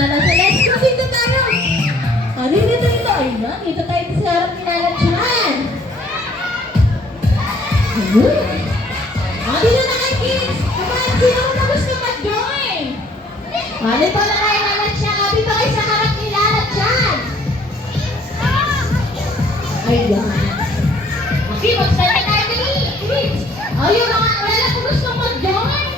Nana. So, let's go. Dito tayo. Dito. Ayun. Dito tayo sa harap ni Nana Chan. Dito na kayo, kids. Kapag sino na gusto mag-join? Dito na kayo, Nana Chan. Dito kayo sa harap ni Nana Chan. Ayun. Okay, mag-start na tayo kids. Ayun, wala na kung gusto mag-join.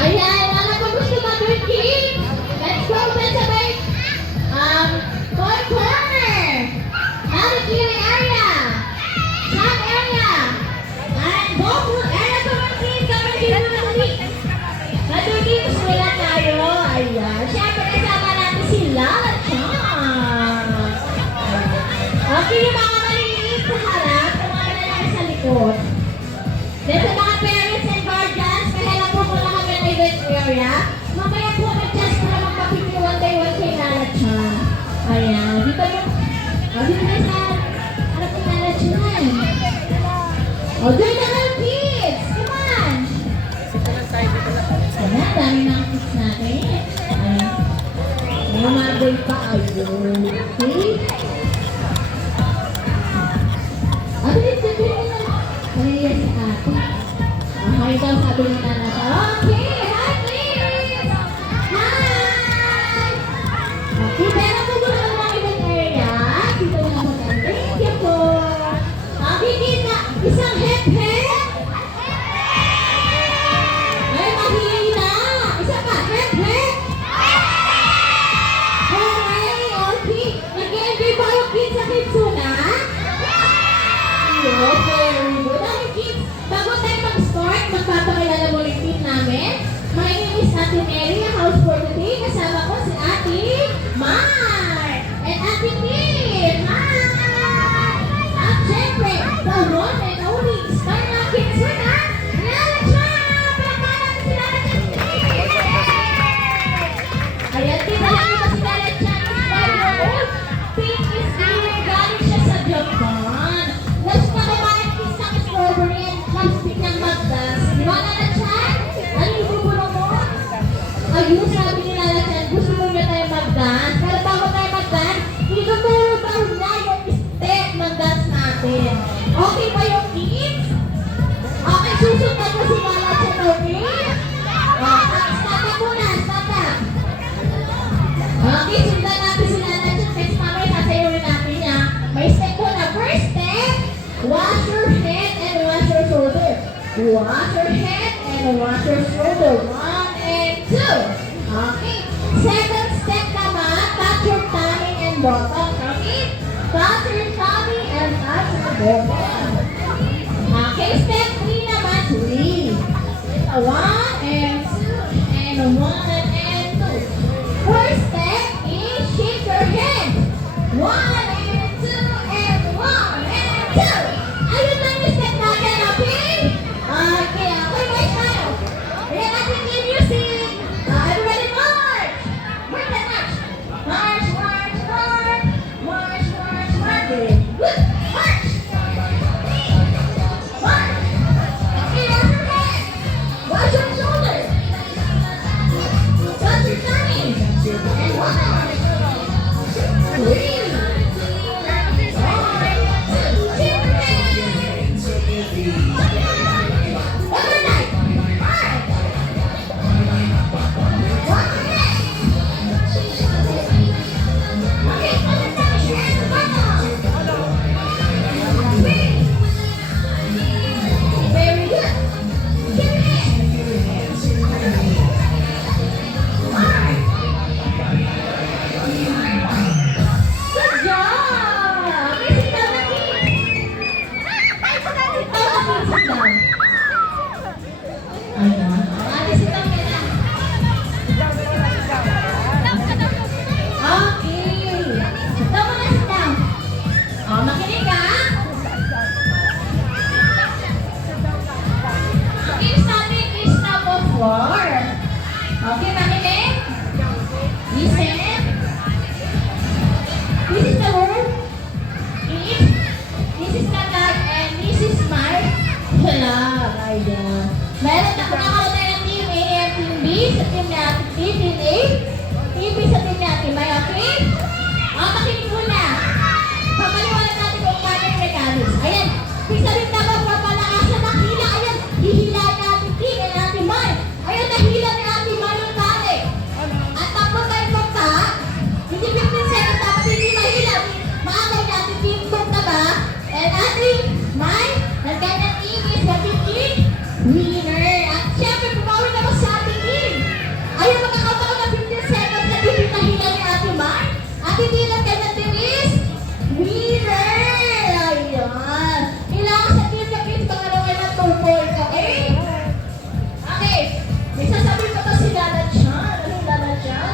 Ayan, wala kung gusto mag-join, kids. Let's go, sabay. Corner. Kiwi area. Top area. And ball area. Come on, kids. Matulis mula tayo. Ayan. Siyempre, kasama natin si Lala Chan. Okay, yung mga maliliit sa harap, yung mga maliliit sa likod. Then sa mga parents and guardians, kaya lang po muna kami ng event area. Mamaya po mag-just para magpapitiwan tayo kay Lala Chan. Ayan. Dito yung... dito na sa harap ni Lala Chan. Doon na lang, kids! Come on! Ayan, dami ng kids natin. Ayan. May umagoy pa. Ayun. Okay? Bilis na. Kaya si ate. Hi daw, sabi ni Nana. Okay! Hi, kids! Hi! Okay, pero kung gusto ng mga event area, dito na po tayo. Thank you po. Okay, kids, isang hep-hep. Ay, mahina. Isa pa, hep-hep. Okay. Nag-enjoy ba yung kids sa Kidsuna? Yes, very good. Okay, kids, bago tayo mag-start, magpapakilala mo yung team namin. My name is Ate Mary, house for today. Kasama ko si Ate Mar and Ate Kim. Hi! At syempre, the one and only star ng Kidsuna, Lala Chan! Palakpakan si Lala Chan! Ayan, kita lang mo si Lala Chan is 5-year-old. Pink is galing siya sa Japan. Last na kumain kiss ng strawberry and plastic ng magdas. Di ba, Lala Chan? Ano yung bubulong mo? Ayun, sabi ni Lala Chan, gusto mo niya tayo mag-dance. Pero bago tayo mag-dance, ituturo daw na yung step ng dance natin. Okay ba yung kids? Okay, susunod ko si Lala Chan, okay? Start up muna, start up. Okay, sundan natin si Lala Chan kasi mamaya sasayawin natin niya. May step ko na. First step, wash your head and wash your shoulder. Wash your head and wash your shoulder. 1 and 2. Okay. Second step naman, touch your tummy and bottom. Okay? Touch your tummy and touch your bottom. Okay, step 3 naman, 3. 1 and 2 and 1 and 2. First step is shake your hand. 1 and 2 and 1 and 2. Ayun lang yung step natin, okay? Okay, march tayo. Ayan natin yung music. Everybody march! March and march! March, march, march! March, march, march! Very good! March! March! Okay, wash your head! Wash your shoulders! Touch your tummy! And 1, 3, okay, makinig? Listen. This is the word. This is the dog and this is my love. Ayan. Meron ako ng team A and team B. Sa team natin, team A, Ate May, okay? Makinig muna. Papaliwanag natin kung paano yung mechanics. Ayan, isa rin na magpapalakasan ng hila. Ayan, hihila natin din ang Ate May. Ayan, nahila ni Ate May yung tali. At tapos tayo punta, hindi 15 seconds, dapat hindi mahila. Maakay natin team book na ba? And Ate May, nagkanyang team is magiging winner. At syempre, pumawin naman sa ating team. Ayun, magkakataon na 15 seconds na pipitahila ni Ate May. At hindi lang kanyang team is winner. Ayun. Kailangan sa team na kids, pangalawin na 2 points, okay? Okay. May sasabihin pa to si Lala Chan. Ano yung Lala Chan?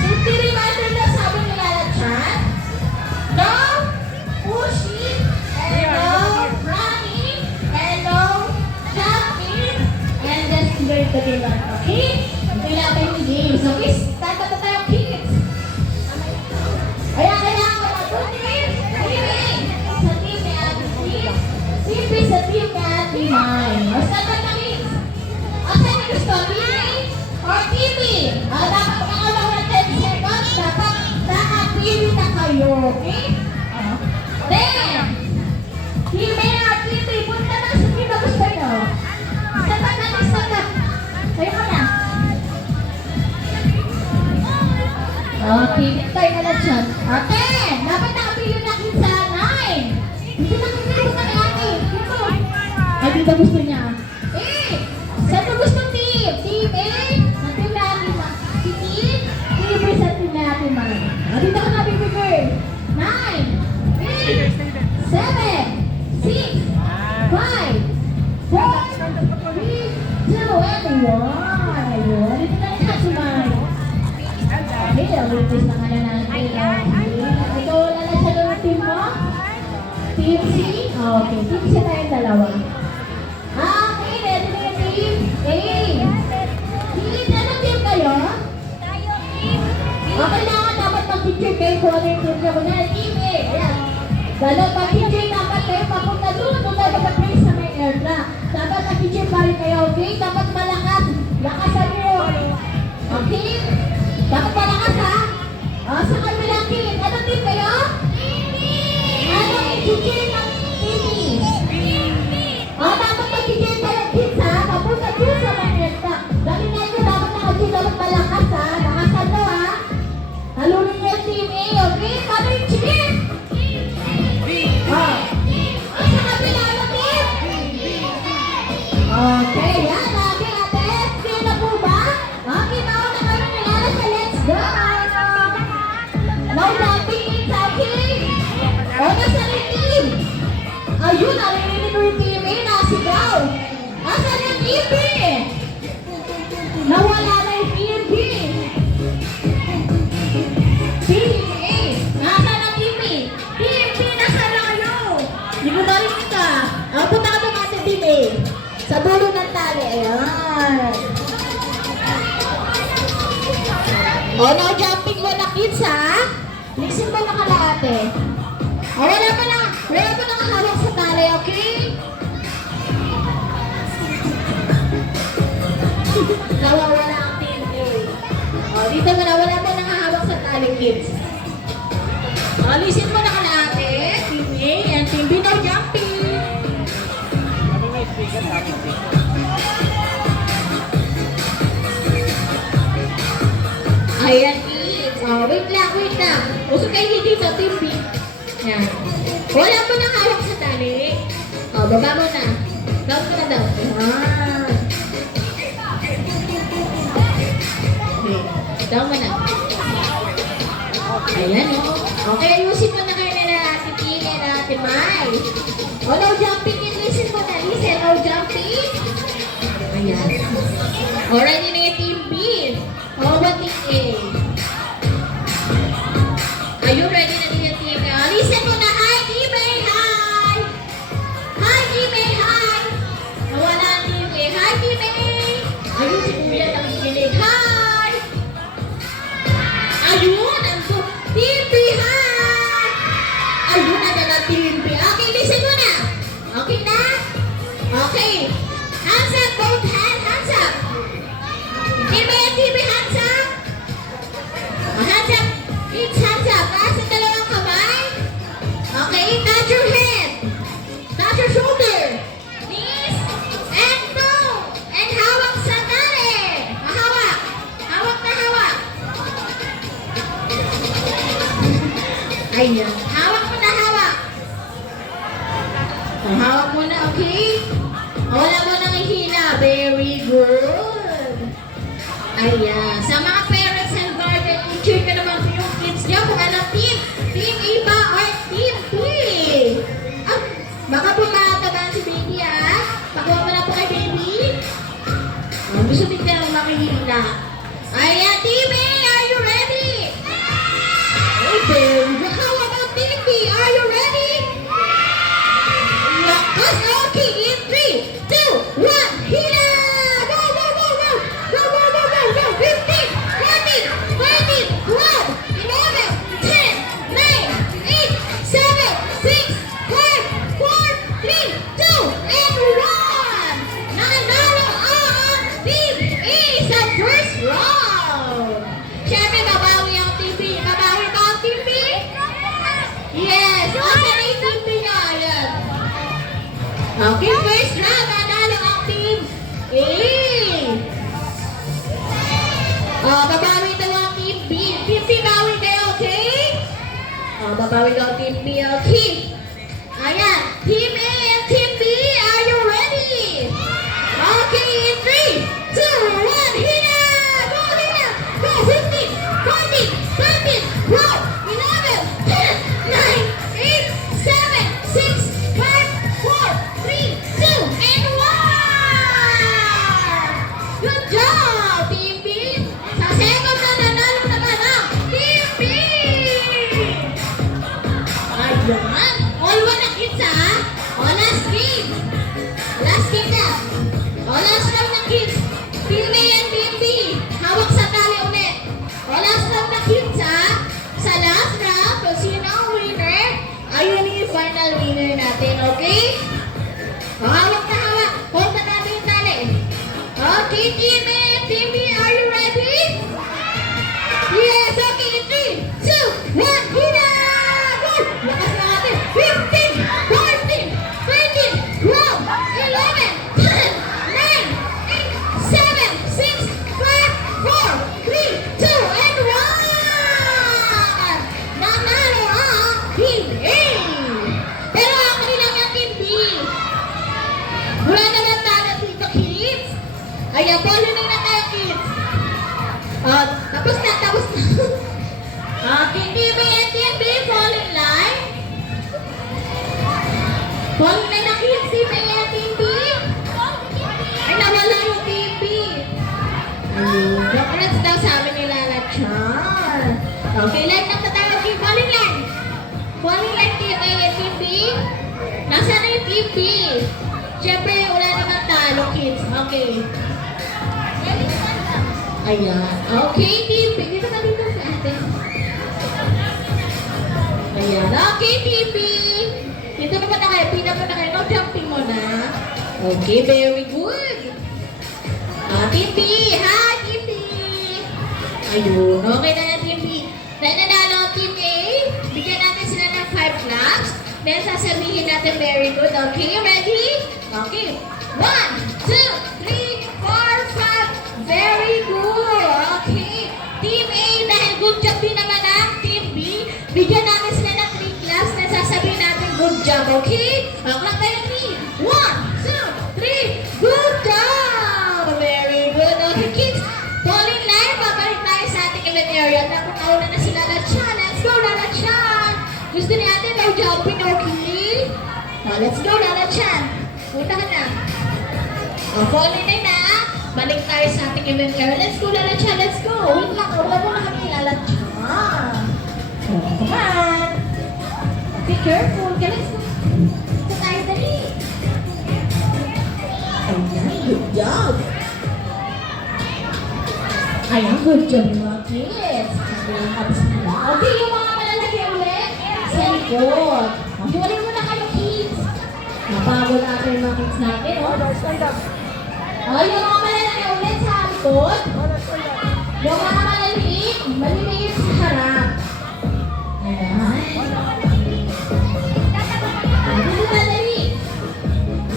Simple reminder na sabi ni Lala Chan. No pushing, and no running, and no jumping, and just learn to be learned, okay? Kailangan tayo yung games, okay? Start na tayo kids. Kaya kailangan ko na good team. Sa team ni Ate Team. Simple sa team ni Ate May. O start na kids. Asa niyo gusto? Team or team? Dapat makalawa ng 10 seconds. Dapat nakapili na kayo, okay? Then, team A or team B, punta na sa team na gusto nyo. Start na, start na. Kayo ka na. Okay, tayo na lang dyan. Okay, dapat nakapili na kids sa 9. Dito na kasi gusto ni Ate. Dito. Ay, dito gusto niya. Eh, saan mo gusto team? Team A? Sa team na Ate Ma. Si team? Team B sa team na Ate Ma. Dito ka na, baby girl. 9, 8, 7, 6, 5, 4, 3, 2, and 1. Ayun, dito na lang si May. Okay, ulitis na kaya natin. Ito, wala na siya ng team mo? Team C? Okay, team C tayong dalawa. Okay, ready na yung team A. Team, ano team kayo? Okay na nga, dapat mag-teacher kayo kung ano yung team nyo. Kaya team A, ayan. Dapat mag-teacher, dapat kayo papunta doon. Kung tayo mag-place sa may aircraft. Dapat mag-teacher pa rin kayo, okay? Dapat malakas. Lakasan nyo. Okay? Dapat malakas ha? Sa kabilang team. Ano team kayo? Ano i-teacher ng team? Dapat mag-teacher kayo kids ha? Papunta doon sa may aircraft. Dahil nga ito, dapat naka-team, dapat malakas ha? Lakasan nyo ha? Talunin nyo yung team A, okay? Paano yung cheer? Sa kabilang ano team? Okay, yan. Okay, ate. Clear na po ba? Okay, mauna kayo ng Lala. Let's go! Now, jumping in sa team. O, nasa rin team? Ayun, narinig ko yung team A. Nasigaw. Asan yung team B? Nawala na yung team B. Team A. Nasaan ang team B? Team B, nasaan na kayo? Hindi ko narinig ka. Punta ka doon sa team A. Sa dulo ng tali. Ayan. O, now jumping mo na kids ha. Listen mo na kalahati. O, wala pa na hawak sa tali, okay? Nawawala ang team A. O, dito mo na, wala pa hawak sa tali kids. O, listen mo na kalahati. Team A and team B, now jumping. Ayan, kids. Oh, wait lang. Usok kayo dito, team B. Yan. Wala mo nang hawak sa tali. Oh, baba mo na. Down mo na daw. Ayan. Okay. Down mo na. Ayan, oh. Okay, ayusin mo na kayo na Ate King and Ate May. Oh, no jumping in. Listen mo na. Listen, no jumping. Ayan. Alright, yun na yung team B. Oh, what team A? Are you ready na din yung team A? Listen mo na. Hi, team A. Hi. Hi, team A. Hi. Nawala ang team A. Hi, team A. Ayun, si Kuya nakikinig. Hi. Ayun, ang team B. Hi. Ayun, na ng team B. Okay, listen mo na. Okay na? Okay. Hands up, both hands. Hands up. Team A and team B, hands up. Hands up. Ayan. Hawak mo na, hawak. O, hawak mo na, okay? O, wala mo nang ihina. Very good. Ayan. Sa mga parents and guardian, i-cheer ka naman po yung kids niyo kung anong team. Team A ba or Team B? Ah, baka po makakabahan si baby, ah. Pakuha mo na po kay baby. Oh, gusto din ka lang makihina. Ayan, Team A, are you ready? Hey, baby. How about Team B? Are you ready? Lakas, okay. In 3, 2, 1, hina! Go, go, go, go! Go, go, go, go, go! 15, 14, 13, 12, 11, 10, 9, 8, 7, 6, 5, 4, 3, 2, and 1! Nanalo ang Team A sa first round! Siyempre, babawi ang Team B. Babawi ba ang Team B? Yes! Asan na yung Team B nyo? Ayan. Okay, first round. Nanalo ang Team A. Babawi daw ang Team B. Team B, bawi kayo, okay? Babawi daw ang Team B, okay? Ayan. Team A and Team B, are you ready? Okay, in 3, 2, 1, hina! Go, hina! Go, 15, 14, 13, 12, 11, 10, 9, 8, 7, 6, 5, 4, 3, 2, and 1! Good job, Team B! Sa second na nanalo naman ang Team B! Ayan! All one na kids, ha? O, last game! Last game na! O, last round na kids! Team A and Team B! Hawak sa tali ulit! O, last round na kids, ha? Sa last round, kung sino ang winner, ayun yung final winner natin, okay? O, hawak na hawak! Hold na natin yung tali! Okay, Team A and Team B, are you ready? Yes, okay, in 3, 2, 1, hina! Go! Lakas na natin! 15, 14, 13, 12, 11, 10, 9, 8, 7, 6, 5, 4, 3, 2, and 1! Nanalo ang Team A! Pero ang kanilang yung Team B. Wala naman tayo dito, kids. Ayan, polo na tayo, kids. Tapos na. Team B and Team B, fall in line. Fall in line na, kids. Team A and Team B. Ay, nawala yung Team B. Ayun. Congrats daw sa amin nila na chan. Okay, line lang na tayo. Okay, fall in line. Fall in line, Team A and Team B. Nasaan na yung Team B? Siyempre, wala naman talo, kids. Okay. Ayan. Okay, Team B. Dito ka dito sa atin. Ayan. Okay, Team B. Dito naman na kayo. Pina mo na kayo. No jumping mo na. Okay, very good. Team B. Hi, Team B. Ayun. Okay na yan, Team B. Then, nanalo ang Team A. Bigyan natin sila ng 5 claps. Then, sasabihin natin very good. Okay, ready? Okay. 1, 2, 3, 4, 5. Very good. Okay. Team A, dahil good job din naman ang Team B, bigyan natin sila ng 3 claps na sasabihin natin good job. Okay? Clap tayo 3. 1, 2, 3. Good job. Very good. Okay, kids. Fall in line. Babalik tayo sa ating event area. Nakunauna na sila na Chan. Let's go, Lala Chan. Gusto niya natin no jumping, okay? Let's go, Lala Chan. Punta ka na. Fall in line na. Balik tayo sa ating event area. Let's go, Lala Chan. Let's go. Wait lang. Wala mo na kami, Lala Chan. Come on. Be careful. Okay, let's go. Ito tayo, dali. Ayan, good job. Ayan, good job yung mga kids. Okay, yung mga malalaki ulit. Sa likod. Okay, wala mo na kayo, kids. Napagod natin yung mga kids natin, oh. Okay, yung mga malalaki ulit sa likod. Yung mga malaliit, maliliit sa harap. Ayan. Dito madali.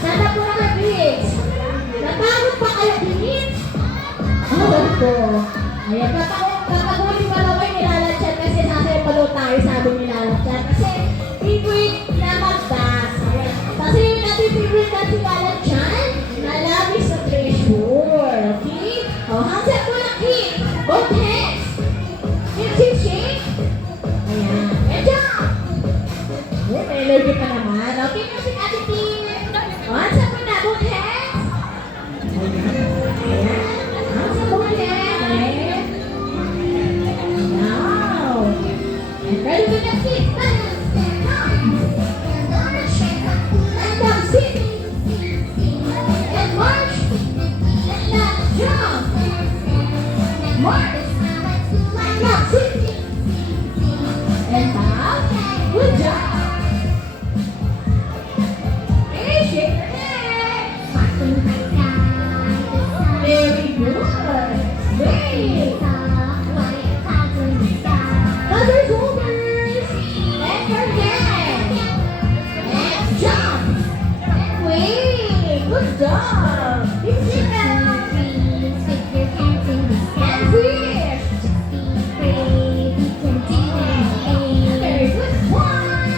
Sana po na kids. Napagod pa kayo, kids? Ito. Ayan, papagod yung palaway ni Lala Chan kasi nasa yung palo tayo, sabi ni Lala Chan. Keep both hands. Keep shake. Ayan. Good job. May energy pa naman. Okay, music attitude. Once up na, both hands. Ayan. Once up, both hands. Ayan. Now. And ready to get sit. Stand up. Stand up, sit. And march. And now, jump. March. Now, sit. And now, good job. Hey, shake your head. Very good. Wait. Other shoulders. And your head. And jump. And wait. Good job. Big sit down. And twist. Very good. One.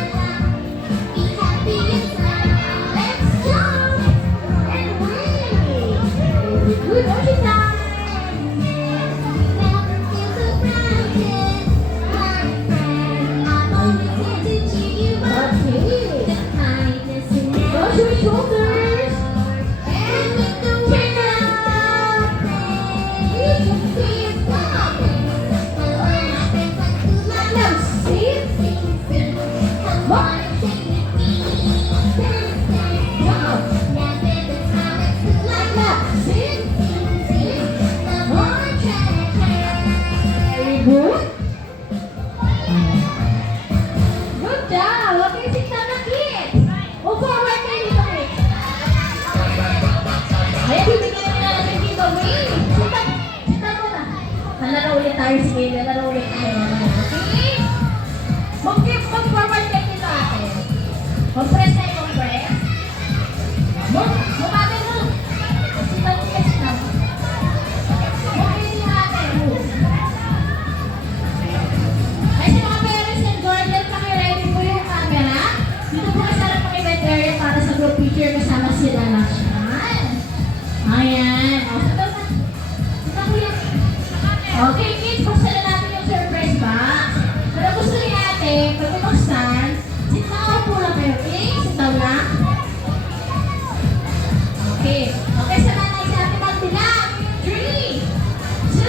Let's jump. And wait. Very good. Motion time. Cross your shoulders. And turn around. You can see it up. Now sit. March. Jump. Now sit. March. Very good. Good job. Okay, sit down na, kids. Move forward kayo dito, kids. Ayan, bibigyan nila natin giveaway. Sit down muna. Nalaro ulit tayo si Kayla. Nalaro ulit tayo. Okay? Move forward kayo dito, ate. Compress tayo, compress. Mumabay mo. Sit down, sit down. Move kayo dito, ate. Move. Ay, sa mga parents and guardian, paki-ready po yung camera. Dito po sa harap ng event area para sa group picture kasama sila Lashan. Ayan. O, sito na. Sito po yan. Okay, kids, buksan na natin yung surprise box. Pero gusto ni ate, pag bubuksan, sit down po lang kayo, okay? Sit down lang. Okay. Okay, sa nanay sa ate magbilang. 3, 2,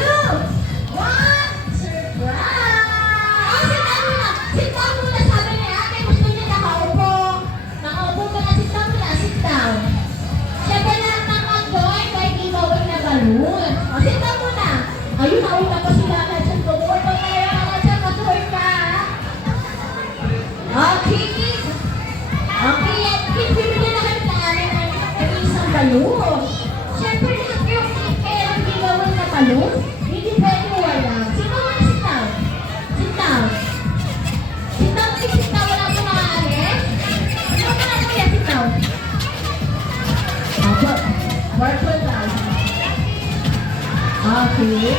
1, surprise! Oh, sit down muna. Sit down muna. Sabi ni ate, gusto niya nakaupo. Nakaupo ka na, sit down muna. Sit down. Siyempre lahat ng mag-join by giveaway na balloon. O, sit down muna. Ayun, nauna pa sila na dyan. Tumuot pa tayo mga dyan. Matuloy ka. Okay, kids. Okay, yan. Kids, bibigyan na kayo ng amin ng isang balloon. Siyempre lahat yung kaya ng giveaway na balloon. Hindi pwede wala. Sit down, sit down. Sit down. Sit down, sit down. Wala po nakaalis. Sit down na kuya, sit down. Purple daw. Okay.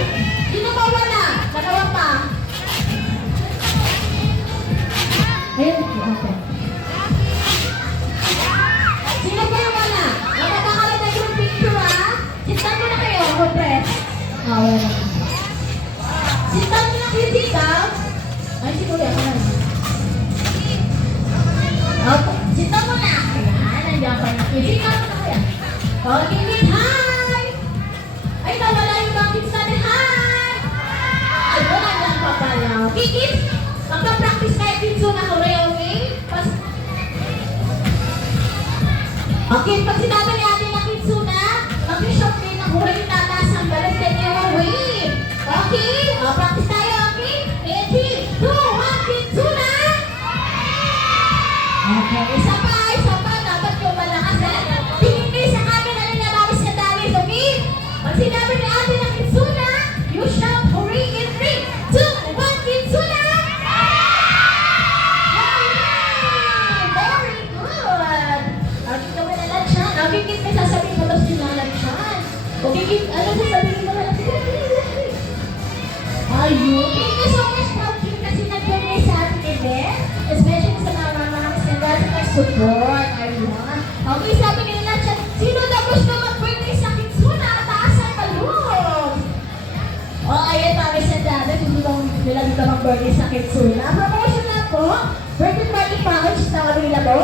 Sino pa wala? Dalawa pa. Ayun, okay. Sino pa yung wala? Nakakakalat na yung picture, ha? Sit down muna kayo. Compress. Wala. Sit down muna kayo, sit down. Ay, si kuya, ka na. Okay. Sit down muna. Ayan, nandiyan pa na. Sit down muna kuya. Okay, kids, hi! Ay, nawala yung mga kids natin, hi! Ayun, nandiyan pa pala. Okay, kids, magpa-practice kayo kids na huli, okay? Okay, pag sinabi ni ate na kids na, mag-shop din ang huli yung tataas ang galit sa inyo, wait! Okay? Practice tayo, okay? 3, 2, 1, kids na! Okay, isa pa, dapat yung malakas, ha? Tingin sa camera nila, bawis na dalis, okay? Pag sinabi ni ate na Kitsuna, you shout hurry in 3, 2, 1, Kitsuna! Hooray! Very good! Okay, gawin na lang siya. Okay, hindi mong nila dito mag-birthday sa Kitsuna. Promotion na po, birthday party package na available.